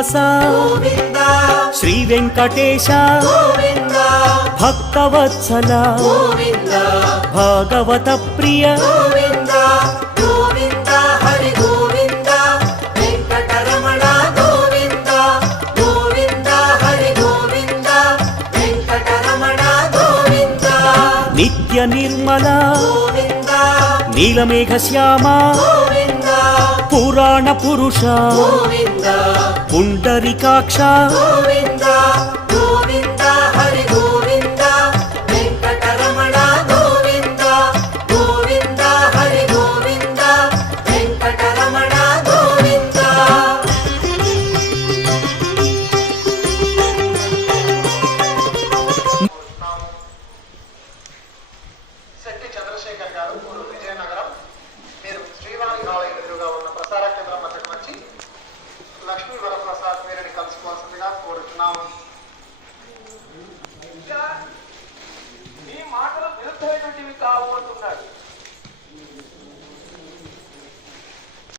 శ్రీనివాస శ్రీ వెంకటేశ భక్తవత్సల భాగవత ప్రియ నిత్య నిర్మల నీలమేఘ శ్యామ పురాణ పురుష పుండరీకాక్ష చంద్రశేఖర్ గారు ఊరు విజయనగరం. మీరు శ్రీవారి ఆలయ ఎదురుగా ఉన్న ప్రసార కేంద్రం మధ్యకు వచ్చి లక్ష్మీ వరప్రసాద్ వీరిని కలుసుకోవాల్సిందిగా కోరుతున్నాము. మీ మాటలు విరుద్ధమైనటువంటివి కావు అంటున్నాడు.